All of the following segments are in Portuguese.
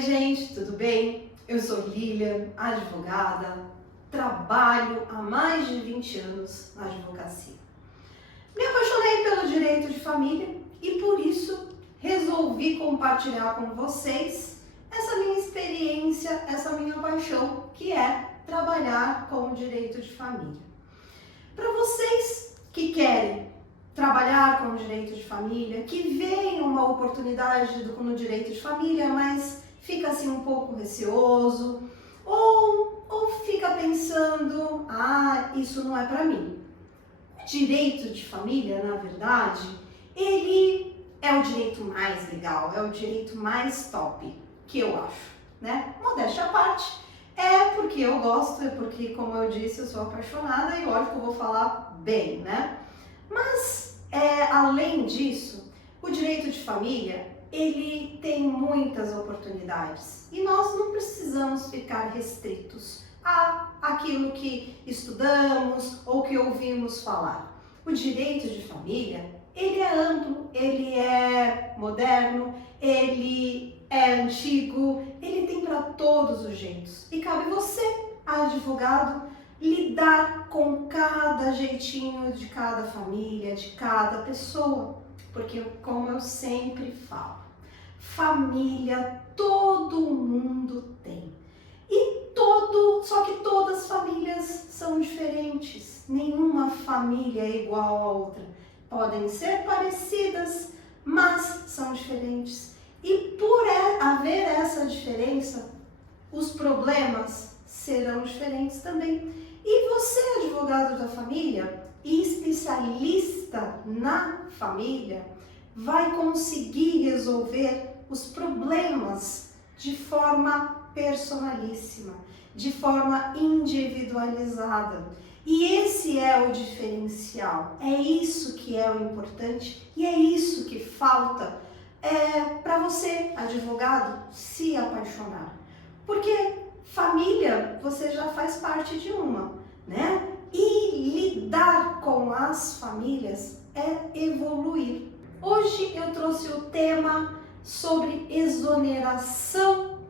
Oi gente, tudo bem? Eu sou Lilian, advogada, trabalho há mais de 20 anos na advocacia. Me apaixonei pelo direito de família e por isso resolvi compartilhar com vocês essa minha experiência, essa minha paixão, que é trabalhar com o direito de família. Para vocês que querem trabalhar com o direito de família, que veem uma oportunidade no direito de família, mas fica assim um pouco receoso, ou fica pensando, isso não é para mim. O direito de família, na verdade, ele é o direito mais legal, é o direito mais top, que eu acho, né? Modéstia à parte, é porque eu gosto, é porque, como eu disse, eu sou apaixonada e lógico eu vou falar bem, né? Mas, além disso, o direito de família, ele tem muitas oportunidades e nós não precisamos ficar restritos àquilo que estudamos ou que ouvimos falar. O direito de família, ele é amplo, ele é moderno, ele é antigo, ele tem para todos os jeitos e cabe você, advogado, lidar com cada jeitinho de cada família, de cada pessoa, porque como eu sempre falo, família todo mundo tem. Só que todas as famílias são diferentes, nenhuma família é igual à outra. Podem ser parecidas, mas são diferentes. E por haver essa diferença, os problemas serão diferentes também. E você, advogado da família e especialista na família, vai conseguir resolver os problemas de forma personalíssima, de forma individualizada. E esse é o diferencial, é isso que é o importante e é isso que falta para você, advogado, se apaixonar. Porque família, você já faz parte de uma, né? E lidar com as famílias é evoluir. Hoje eu trouxe o tema sobre exoneração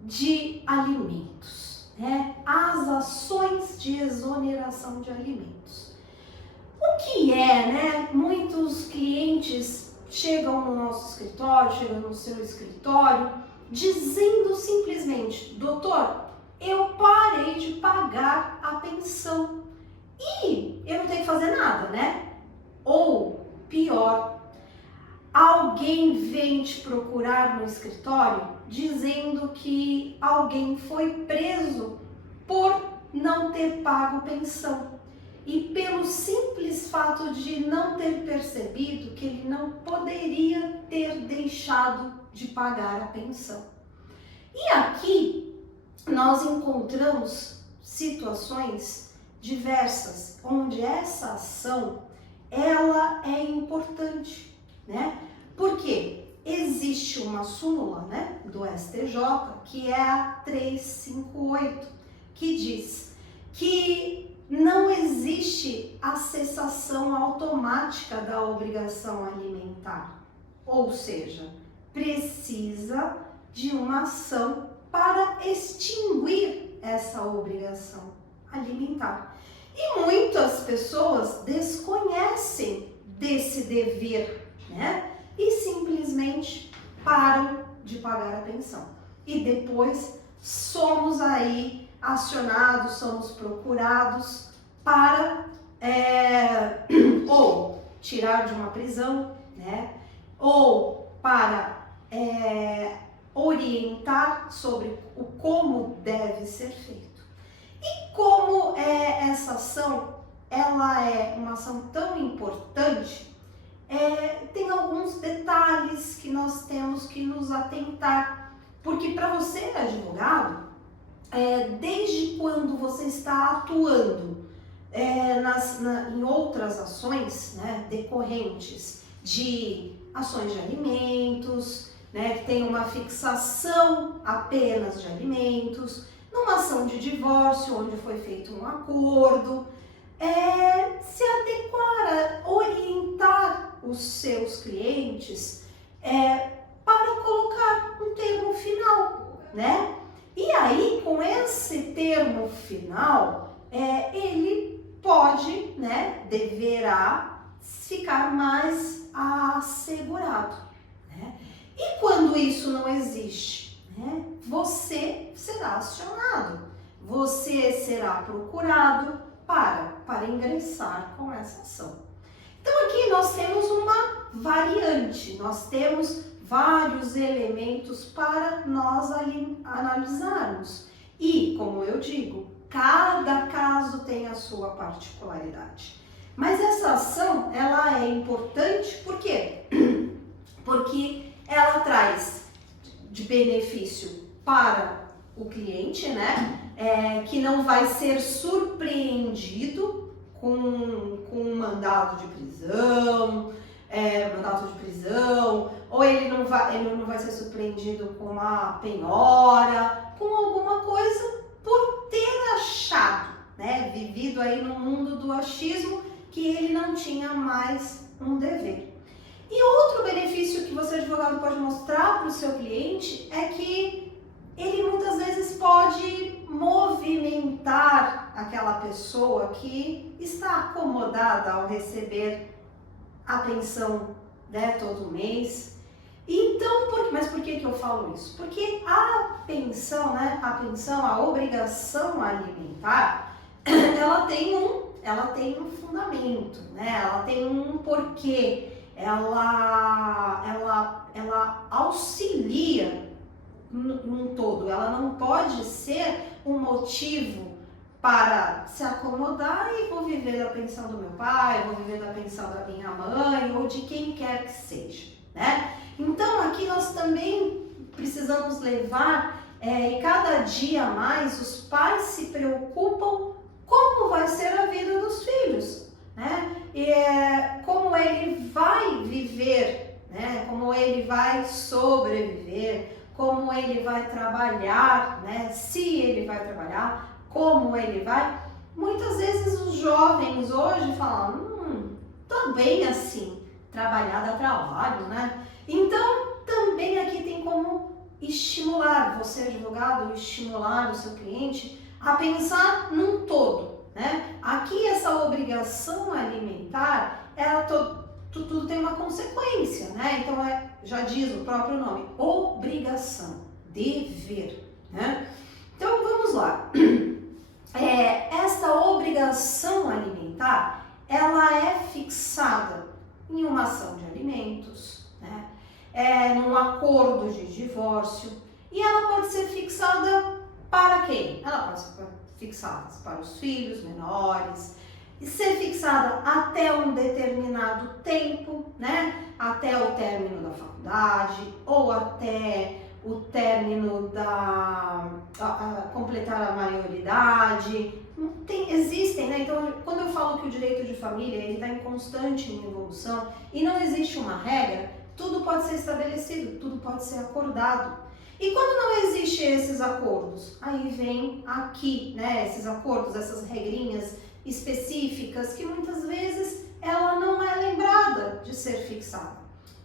de alimentos, né? As ações de exoneração de alimentos. O que é, né? Muitos clientes chegam no nosso escritório, chegam no seu escritório, dizendo simplesmente, doutor, eu parei de pagar a pensão e eu não tenho que fazer nada, né? Ou pior, alguém vem te procurar no escritório dizendo que alguém foi preso por não ter pago pensão e pelo simples fato de não ter percebido que ele não poderia ter deixado de pagar a pensão. E aqui nós encontramos situações diversas onde essa ação ela é importante, né? Porque existe uma súmula, né, do STJ, que é a 358, que diz que não existe a cessação automática da obrigação alimentar, ou seja, precisa de uma ação para extinguir essa obrigação alimentar. E muitas pessoas desconhecem desse dever, né? E simplesmente param de pagar a pensão. E depois somos aí acionados, somos procurados para ou tirar de uma prisão, né? Ou para orientar sobre o como deve ser feito. E como essa ação ela é uma ação tão importante, tem alguns detalhes que nós temos que nos atentar, porque para você, advogado, desde quando você está atuando em outras ações, né, decorrentes de ações de alimentos, né, que tem uma fixação apenas de alimentos, numa ação de divórcio, onde foi feito um acordo, se adequar, orientar os seus clientes para colocar um termo final, termo final, ele pode, né, deverá ficar mais assegurado, né? E quando isso não existe, né, você será acionado, você será procurado para ingressar com essa ação. Então aqui nós temos uma variante, nós temos vários elementos para nós analisarmos. E, como eu digo, cada caso tem a sua particularidade. Mas essa ação, ela é importante, por quê? Porque ela traz de benefício para o cliente, né? Que não vai ser surpreendido com um mandado de prisão, ou ele não vai ser surpreendido com uma penhora, com alguma coisa por ter achado, né, vivido aí no mundo do achismo, que ele não tinha mais um dever. E outro benefício que você, advogado, pode mostrar para o seu cliente é que ele muitas vezes pode movimentar aquela pessoa que está acomodada ao receber a pensão, né, todo mês. Então, mas por que eu falo isso? Porque a pensão, né, a obrigação alimentar, ela tem um fundamento, né? Ela tem um porquê. Ela auxilia num todo. Ela não pode ser um motivo para se acomodar e vou viver da pensão do meu pai, vou viver da pensão da minha mãe ou de quem quer que seja, né? Então aqui nós também precisamos levar, e cada dia mais os pais se preocupam como vai ser a vida dos filhos, né? E como ele vai viver, né? Como ele vai sobreviver, como ele vai trabalhar, né? Se ele vai trabalhar, como ele vai. Muitas vezes os jovens hoje falam, tô bem assim, trabalhar dá trabalho, né? Então também aqui tem como estimular, você advogado, estimular o seu cliente a pensar num todo, né? Aqui essa obrigação alimentar, tudo tem uma consequência, né? Então já diz o próprio nome, obrigação, dever, né? Então vamos lá. Esta obrigação alimentar, ela é fixada em uma ação de alimentos, né? Num acordo de divórcio, e ela pode ser fixada para quem? Ela pode ser fixada para os filhos menores, e ser fixada até um determinado tempo, né? Até o término da faculdade ou até o término completar a maioridade. Existem, né? Então, quando eu falo que o direito de família ele está em constante evolução e não existe uma regra, tudo pode ser estabelecido, tudo pode ser acordado. E quando não existem esses acordos, aí vem aqui, né? Esses acordos, essas regrinhas específicas que muitas vezes ela não é lembrada de ser fixada.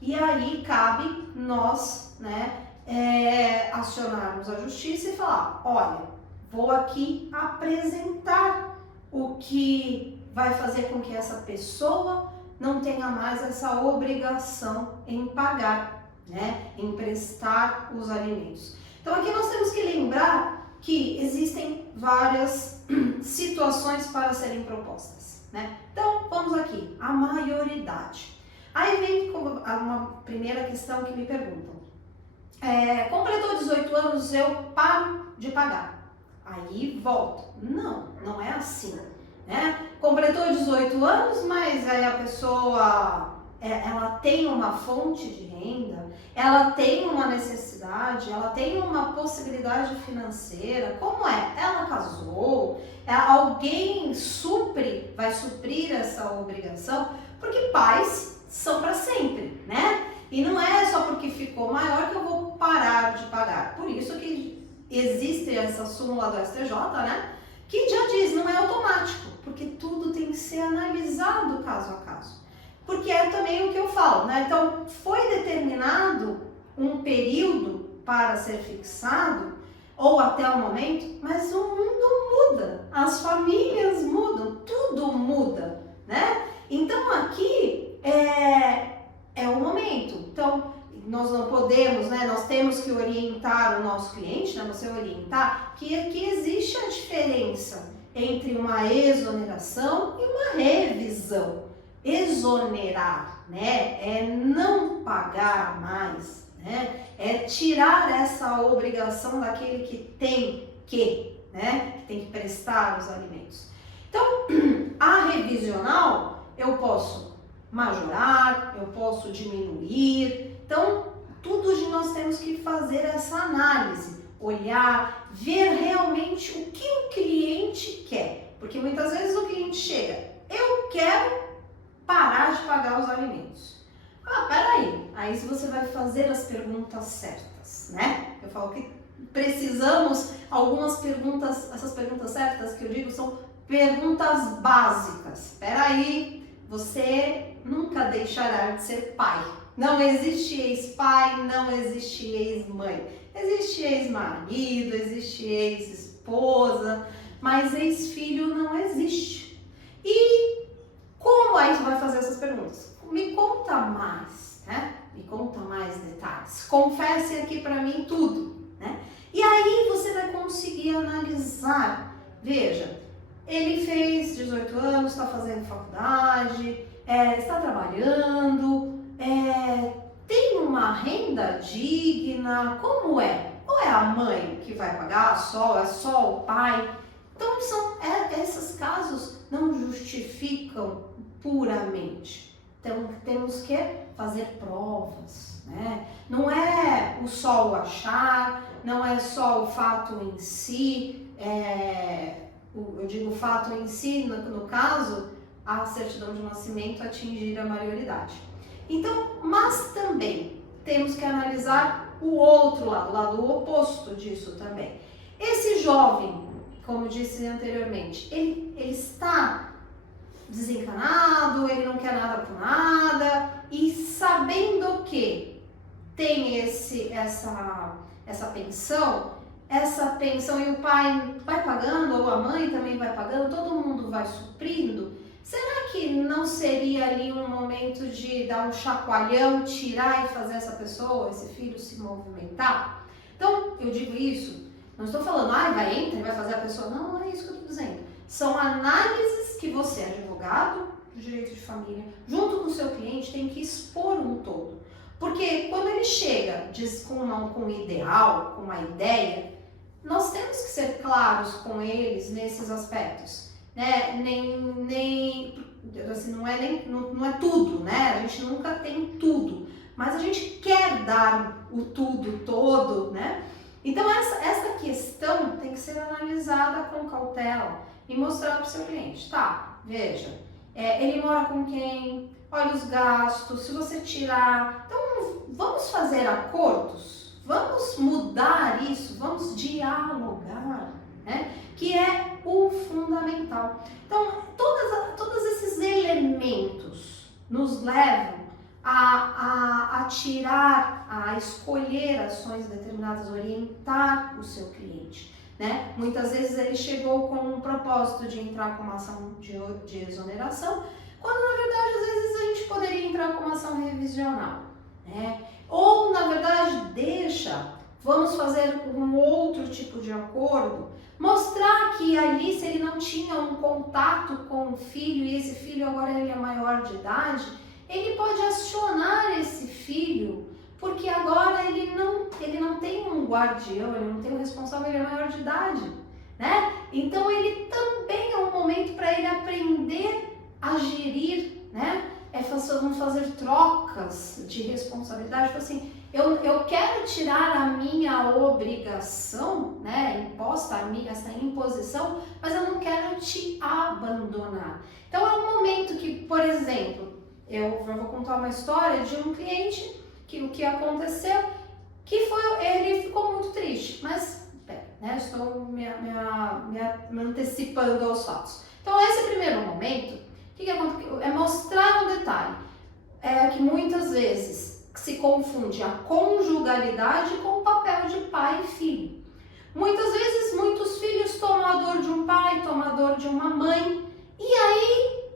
E aí cabe nós, né? Acionarmos a justiça e falar, olha, vou aqui apresentar o que vai fazer com que essa pessoa não tenha mais essa obrigação em pagar, né, em prestar os alimentos. Então aqui nós temos que lembrar que existem várias situações para serem propostas, né? Então vamos aqui, a maioridade. Aí vem uma primeira questão que me perguntam. Completou 18 anos, eu paro de pagar. Aí volto. Não é assim, né? Completou 18 anos, mas aí a pessoa, ela tem uma fonte de renda, ela tem uma necessidade, ela tem uma possibilidade financeira. Como é? Ela casou, alguém vai suprir essa obrigação, porque pais são para sempre, né? E não é só porque ficou maior que eu vou parar de pagar. Por isso que existe essa súmula do STJ, né? Que já diz, não é automático, porque tudo tem que ser analisado caso a caso. Porque é também o que eu falo, né? Então, foi determinado um período para ser fixado, ou até o momento, mas o mundo muda, as famílias mudam, tudo muda, né? Então aqui é o momento. Então nós não podemos, né? Nós temos que orientar o nosso cliente, né? Você orientar que aqui existe a diferença entre uma exoneração e uma revisão. Exonerar, né? É não pagar mais, né? É tirar essa obrigação daquele que tem que, né? Que tem que prestar os alimentos. Então, a revisional, eu posso majorar, eu posso diminuir. Então, tudo de nós temos que fazer essa análise, olhar, ver realmente o que o cliente quer. Porque muitas vezes o cliente chega, eu quero parar de pagar os alimentos. Ah, peraí. Aí você vai fazer as perguntas certas, né? Eu falo que precisamos algumas perguntas, essas perguntas certas que eu digo são perguntas básicas. Peraí, você nunca deixará de ser pai. Não existe ex-pai, não existe ex-mãe. Existe ex-marido, existe ex-esposa, mas ex-filho não existe. E como aí você vai fazer essas perguntas? Me conta mais, né? Me conta mais detalhes. Confesse aqui para mim tudo, né? E aí você vai conseguir analisar. Veja, ele fez 18 anos, está fazendo faculdade, está trabalhando, tem uma renda digna, como é? Ou é a mãe que vai pagar, é só o pai? Então, esses casos não justificam puramente. Então, temos que fazer provas, né? Não é só o achar, não é só o fato em si, eu digo o fato em si, no caso, a certidão de nascimento atingir a maioridade. Então, mas também temos que analisar o outro lado, o lado oposto disso também. Esse jovem, como disse anteriormente, ele está desencanado, ele não quer nada com nada, e sabendo que tem essa pensão e o pai vai pagando, ou a mãe também vai pagando, todo mundo vai suprindo, será que não seria ali um momento de dar um chacoalhão, tirar e fazer essa pessoa, esse filho se movimentar? Então, eu digo isso, não estou falando, entra e vai fazer a pessoa, não é isso que eu estou dizendo. São análises que você, advogado do direito de família, junto com o seu cliente, tem que expor um todo. Porque quando ele chega com um ideal, com uma ideia, nós temos que ser claros com eles nesses aspectos, né? Assim, não é tudo, né? A gente nunca tem tudo, mas a gente quer dar o tudo todo, né? Então essa questão tem que ser analisada com cautela e mostrar para o seu cliente, tá? Veja, ele mora com quem? Olha os gastos, se você tirar. Então vamos fazer acordos, vamos mudar isso, vamos dialogar, né? Que é o fundamental. Então todos esses elementos nos levam a tirar, a escolher ações determinadas, orientar o seu cliente, né? Muitas vezes ele chegou com um propósito de entrar com uma ação de exoneração, quando na verdade às vezes a gente poderia entrar com uma ação revisional, né? Ou na verdade vamos fazer um outro tipo de acordo, mostrar que ali se ele não tinha um contato com o filho e esse filho agora ele é maior de idade, ele pode acionar esse filho, porque agora ele não tem um guardião, ele não tem um responsável, ele é maior de idade, né? Então ele também é um momento para ele aprender a gerir, né? Vamos fazer trocas de responsabilidade, tipo assim, eu quero tirar a minha obrigação, né, imposta a mim, essa imposição, mas eu não quero te abandonar. Então é um momento que, por exemplo, eu vou contar uma história de um cliente que o que aconteceu, ele ficou muito triste, mas né, estou me antecipando aos fatos. Então esse primeiro momento, o que aconteceu? É mostrar um detalhe, que muitas vezes se confunde a conjugalidade com o papel de pai e filho. Muitas vezes, muitos filhos tomam a dor de um pai, tomam a dor de uma mãe, e aí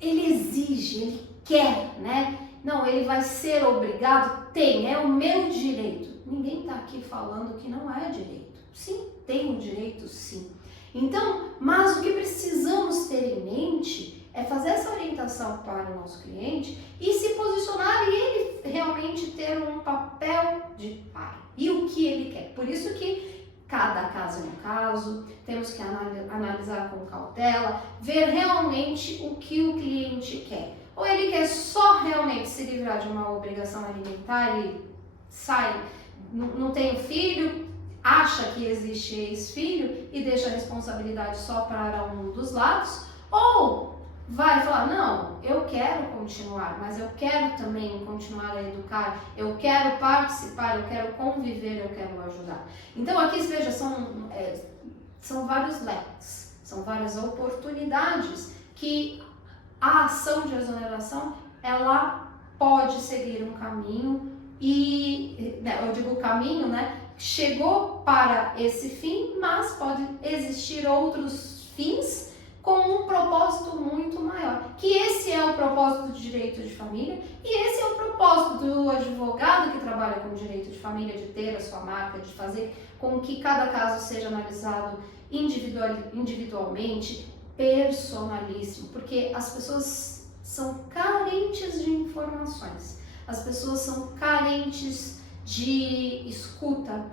ele exige, ele quer, né? Não, ele vai ser obrigado? Tem, é o meu direito. Ninguém está aqui falando que não é direito. Sim, tem o direito, sim. Então, mas o que precisamos ter em mente é fazer essa orientação para o nosso cliente e se posicionar e ele realmente ter um papel de pai. E o que ele quer. Por isso que cada caso é um caso, temos que analisar com cautela, ver realmente o que o cliente quer. Ou ele quer só realmente se livrar de uma obrigação alimentar e sai, não tem filho, acha que existe ex-filho e deixa a responsabilidade só para um dos lados, ou vai falar, não, eu quero continuar, mas eu quero também continuar a educar, eu quero participar, eu quero conviver, eu quero ajudar. Então aqui, veja, são vários leques, são várias oportunidades que a ação de exoneração, ela pode seguir um caminho e, eu digo caminho, né, chegou para esse fim, mas pode existir outros fins com um propósito muito maior, que esse é o propósito do direito de família e esse é o propósito do advogado que trabalha com direito de família, de ter a sua marca, de fazer com que cada caso seja analisado individualmente, personalíssimo, porque as pessoas são carentes de informações, as pessoas são carentes de escuta,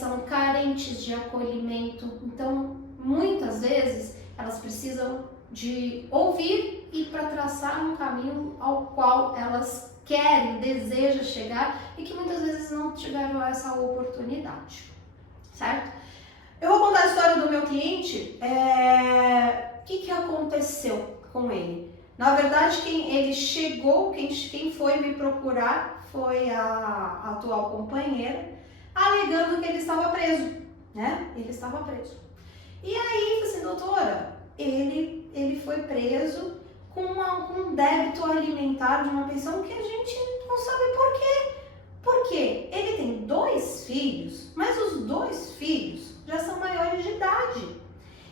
são carentes de acolhimento, então muitas vezes elas precisam de ouvir e para traçar um caminho ao qual elas querem, desejam chegar e que muitas vezes não tiveram essa oportunidade, certo? Eu vou contar a história do meu cliente, o que aconteceu com ele. Na verdade, quem foi me procurar foi a atual companheira, alegando que ele estava preso, né? Ele estava preso. E aí, assim, doutora, ele foi preso com um débito alimentar de uma pensão que a gente não sabe por quê. Por quê? Ele tem 2 filhos, mas os 2 filhos já são maiores de idade.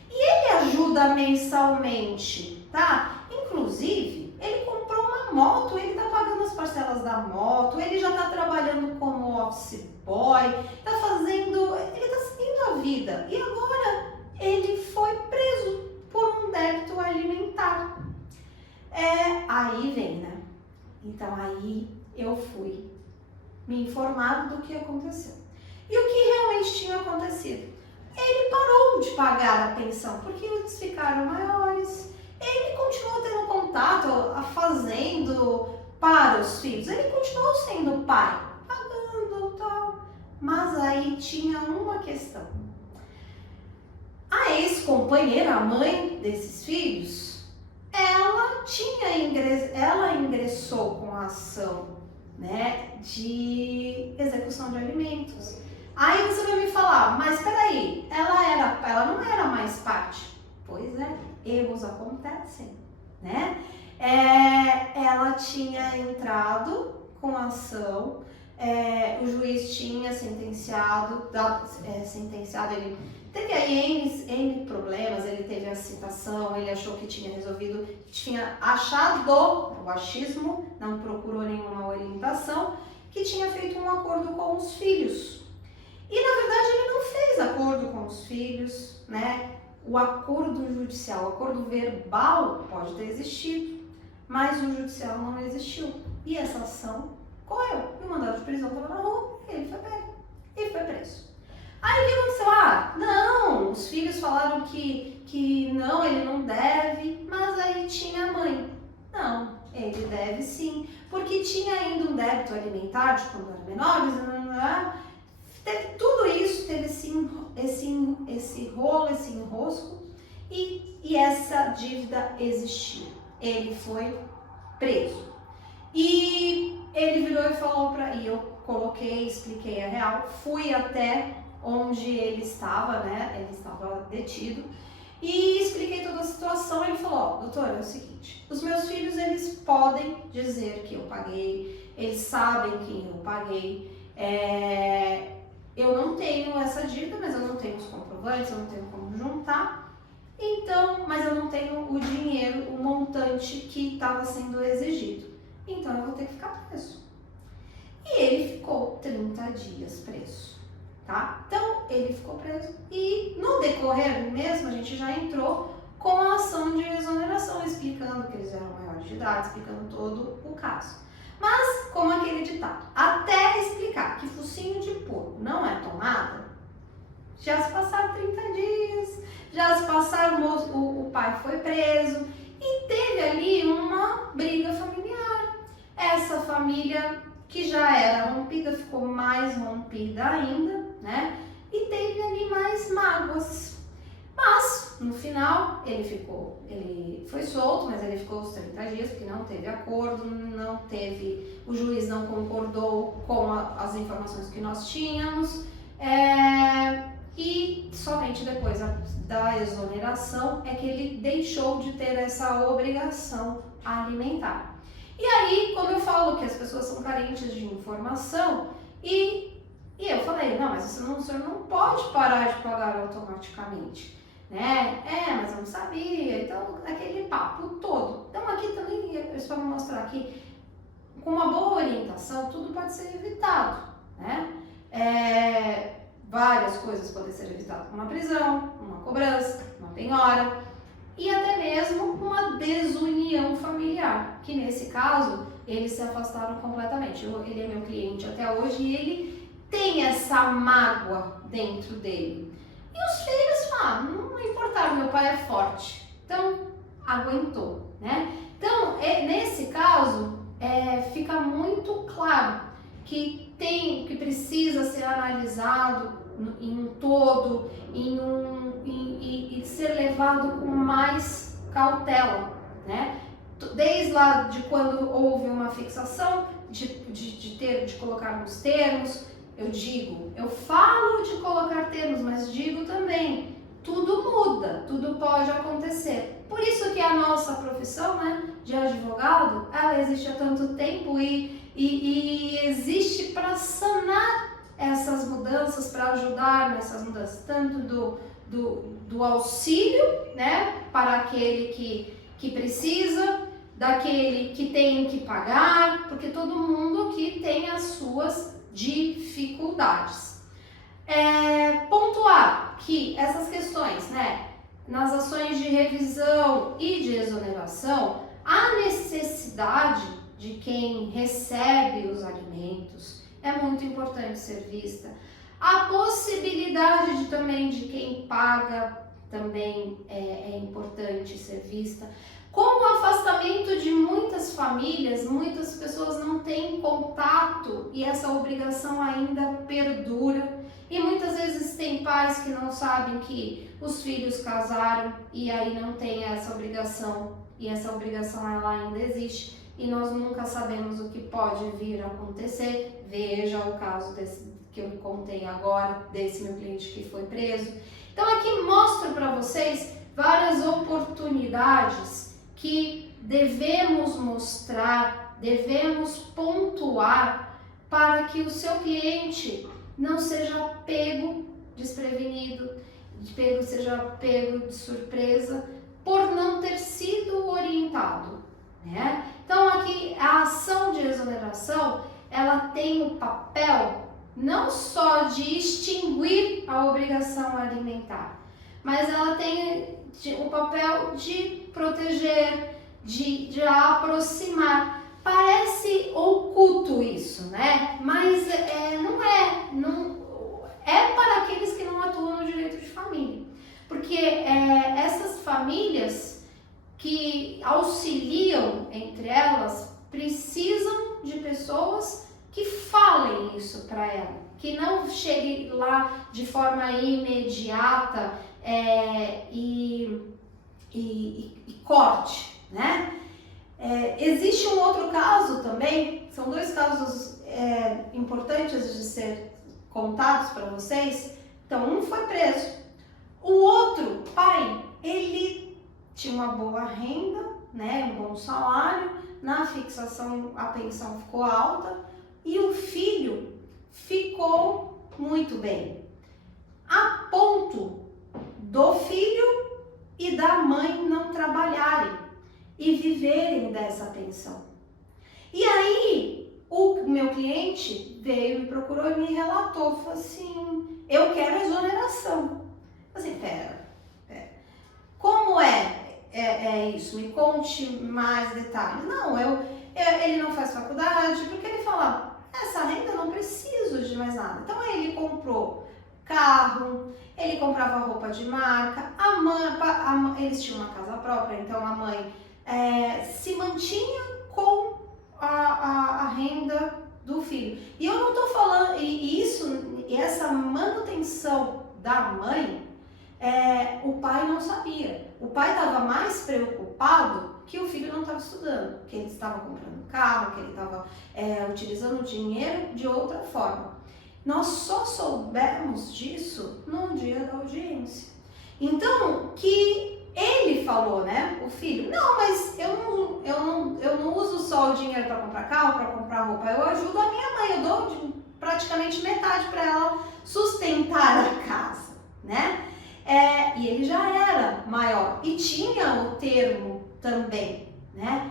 E ele ajuda mensalmente, tá? Inclusive, ele comprou uma moto, ele tá pagando as parcelas da moto, ele já tá trabalhando como office boy, ele tá seguindo a vida. E agora ele foi preso por um débito alimentar. Aí vem, né? Então aí eu fui me informar do que aconteceu. E o que realmente tinha acontecido? Ele parou de pagar a pensão porque eles ficaram maiores. Ele continuou tendo contato, fazendo para os filhos. Ele continuou sendo pai, pagando e tal. Mas aí tinha uma questão. A ex-companheira, a mãe desses filhos, ela ingressou com a ação, né, de execução de alimentos. Aí você vai me falar, mas peraí, ela não era mais parte. Pois é, erros acontecem, né? Ela tinha entrado com a ação, o juiz tinha sentenciado, ele teve aí N problemas, ele teve a citação, ele achou que tinha resolvido, tinha achado o achismo, não procurou nenhuma orientação, que tinha feito um acordo com os filhos. E na verdade ele não fez acordo com os filhos, né? O acordo judicial, o acordo verbal pode ter existido, mas o judicial não existiu. E essa ação correu. E o mandado de prisão estava na rua e ele foi pego. E foi preso. Aí o que aconteceu? Não, os filhos falaram que não, ele não deve, mas aí tinha a mãe. Não, ele deve sim, porque tinha ainda um débito alimentar de quando era menor, teve tudo isso, teve esse rolo, esse enrosco e essa dívida existiu. Ele foi preso. E ele virou e falou e eu expliquei a real, fui até onde ele estava, né? Ele estava detido e expliquei toda a situação. Ele falou: doutora, é o seguinte, os meus filhos, eles podem dizer que eu paguei, eles sabem que eu paguei, eu não tenho essa dívida, mas eu não comprovantes, eu não tenho como juntar. Então, mas eu não tenho o dinheiro, o montante que estava sendo exigido. Então eu vou ter que ficar preso. E ele ficou 30 dias preso, tá? Então ele ficou preso e no decorrer mesmo a gente já entrou com a ação de exoneração, explicando que eles eram maiores de idade, explicando todo o caso. Mas, como aquele ditado, até explicar que focinho de porco não é tomada, já se passaram 30 dias, já se passaram, o pai foi preso e teve ali uma briga familiar. Essa família que já era rompida ficou mais rompida ainda, né? E teve ali mais mágoas. Mas, no final, ele foi solto, mas ele ficou os 30 dias, porque não teve acordo, o juiz não concordou com as informações que nós tínhamos, e somente depois da exoneração é que ele deixou de ter essa obrigação alimentar. E aí, quando eu falo que as pessoas são carentes de informação, e eu falei, não, mas o senhor não pode parar de pagar automaticamente, né? Mas eu não sabia, então aquele papo todo. Então aqui também, eu só vou mostrar aqui, com uma boa orientação, tudo pode ser evitado, né? Várias coisas podem ser evitadas, uma prisão, uma cobrança, uma penhora, e até mesmo uma desunião familiar, que nesse caso, eles se afastaram completamente. Ele é meu cliente até hoje e ele tem essa mágoa dentro dele. E os filhos falam, não importa, meu pai é forte, então aguentou, né? Então, nesse caso, fica muito claro que precisa ser analisado em um todo, e ser levado com mais cautela, né? Desde lá de quando houve uma fixação, de colocar nos termos, eu falo de colocar termos, mas digo também, tudo muda, tudo pode acontecer. Por isso que a nossa profissão, né, de advogado, ela existe há tanto tempo e existe para sanar essas mudanças, para ajudar nessas mudanças, tanto do auxílio, né, para aquele que precisa, daquele que tem que pagar, porque todo mundo aqui tem as suas dificuldades. Pontuar que essas questões, né, nas ações de revisão e de exoneração, a necessidade de quem recebe os alimentos é muito importante ser vista. A possibilidade também de quem paga também é importante ser vista. Com o afastamento de muitas famílias, muitas pessoas não têm contato e essa obrigação ainda perdura. E muitas vezes tem pais que não sabem que os filhos casaram e aí não tem essa obrigação, e essa obrigação ela ainda existe e nós nunca sabemos o que pode vir a acontecer. Veja o caso que eu contei agora, desse meu cliente que foi preso. Então aqui mostro para vocês várias oportunidades que devemos mostrar, devemos pontuar para que o seu cliente não seja pego desprevenido, seja pego de surpresa por não ter sido orientado, né? Então aqui a ação de exoneração, ela tem o papel não só de extinguir a obrigação alimentar, mas ela tem o papel de proteger, de aproximar. Parece oculto isso, né? Mas não é para aqueles que não atuam no direito de família. Porque essas famílias que auxiliam entre elas precisam de pessoas que falem isso para ela, que não chegue lá de forma imediata e corte, né? Existe um outro caso também, são dois casos importantes de ser contados para vocês. Então, um foi preso, o outro pai, ele tinha uma boa renda, né, um bom salário, na fixação a pensão ficou alta e o filho ficou muito bem, a ponto e viverem dessa pensão. E aí, o meu cliente veio, me procurou e me relatou, falou assim, eu quero exoneração. Eu falei assim, pera, como é isso? Me conte mais detalhes. Não, ele não faz faculdade, porque ele fala, essa renda eu não preciso de mais nada. Então ele comprou carro, ele comprava roupa de marca, a mãe, eles tinham uma casa própria, então a mãe se mantinha com a renda do filho. E eu não estou falando, e essa manutenção da mãe, o pai não sabia. O pai estava mais preocupado que o filho não estava estudando, que ele estava comprando carro, que ele estava utilizando o dinheiro de outra forma. Nós só soubemos disso no dia da audiência. Então, que ele falou, né, o filho, não, mas eu não uso só o dinheiro para comprar carro, para comprar roupa, eu ajudo a minha mãe, eu dou praticamente metade para ela sustentar a casa, né? E ele já era maior e tinha o termo também, né?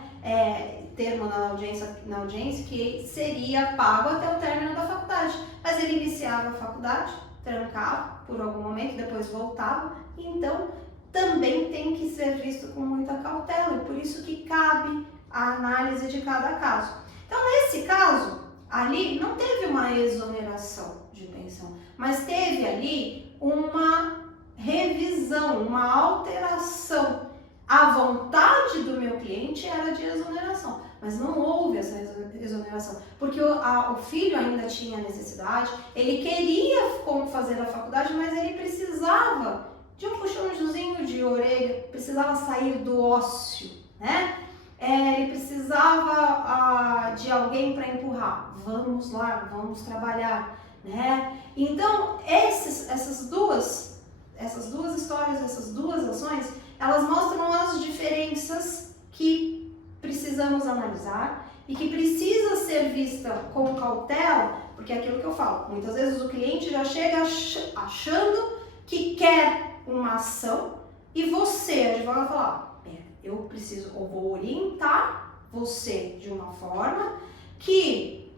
Termo na audiência que seria pago até o término da faculdade. Mas ele iniciava a faculdade, trancava por algum momento, depois voltava, então também tem que ser visto com muita cautela, e por isso que cabe a análise de cada caso. Então, nesse caso, ali não teve uma exoneração de pensão, mas teve ali uma revisão, uma alteração. A vontade do meu cliente era de exoneração, mas não houve essa exoneração, porque o filho ainda tinha necessidade, ele queria fazer a faculdade, mas ele precisava de um puxãozinho de orelha, precisava sair do ócio, né? Ele precisava de alguém para empurrar, vamos lá, vamos trabalhar, né? Então, essas duas histórias, essas duas ações, elas mostram as diferenças que precisamos analisar e que precisa ser vista com cautela, porque é aquilo que eu falo, muitas vezes o cliente já chega achando que quer uma ação e você, advogado, fala, eu vou orientar você de uma forma que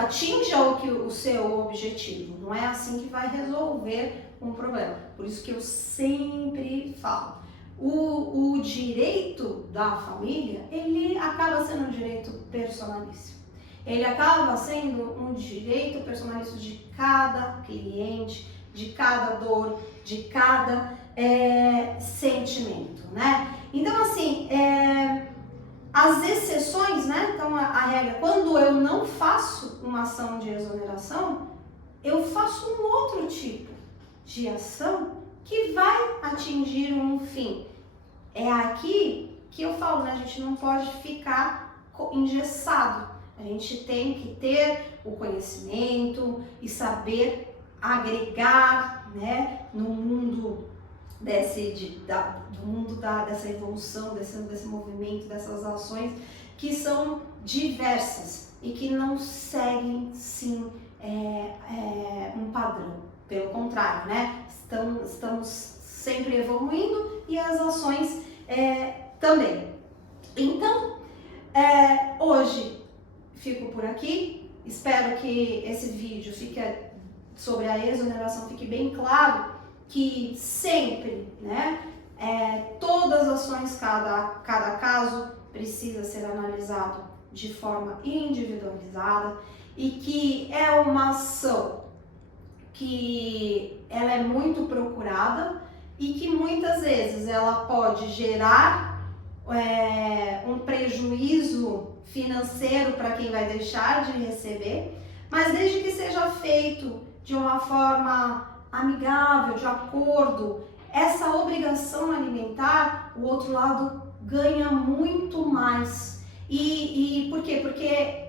atinja o seu objetivo, não é assim que vai resolver um problema. Por isso que eu sempre falo, o direito da família, ele acaba sendo um direito personalíssimo. Ele acaba sendo um direito personalíssimo de cada cliente, de cada dor, de cada sentimento, né? Então, assim, as exceções, né? Então, a regra, quando eu não faço uma ação de exoneração, eu faço um outro tipo de ação que vai atingir um fim. É aqui que eu falo, né? A gente não pode ficar engessado. A gente tem que ter o conhecimento e saber agregar, né, no mundo dessa evolução, desse movimento, dessas ações que são diversas e que não seguem, sim, um padrão. Pelo contrário, né? Estamos sempre evoluindo e as ações também. Então, hoje fico por aqui. Espero que esse vídeo sobre a exoneração fique bem claro que sempre, né? Todas as ações, cada caso precisa ser analisado de forma individualizada e que é uma ação que ela é muito procurada e que muitas vezes ela pode gerar um prejuízo financeiro para quem vai deixar de receber, mas desde que seja feito de uma forma amigável, de acordo, essa obrigação alimentar, o outro lado ganha muito mais. E por quê? Porque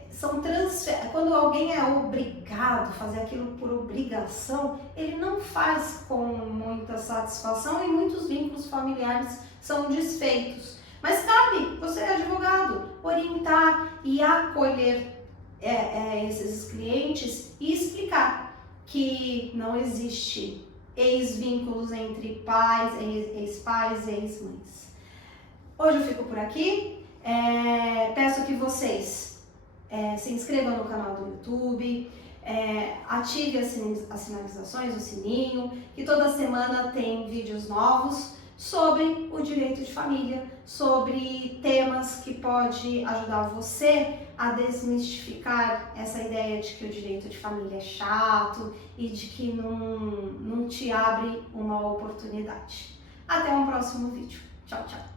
quando alguém é obrigado a fazer aquilo por obrigação, ele não faz com muita satisfação e muitos vínculos familiares são desfeitos. Mas cabe, você é advogado, orientar e acolher esses clientes e explicar que não existe ex-vínculos entre pais, ex-pais e ex-mães. Hoje eu fico por aqui. Peço que vocês se inscrevam no canal do YouTube, ative as sinalizações, o sininho, que toda semana tem vídeos novos sobre o direito de família, sobre temas que pode ajudar você a desmistificar essa ideia de que o direito de família é chato e de que não te abre uma oportunidade. Até um próximo vídeo. Tchau, tchau!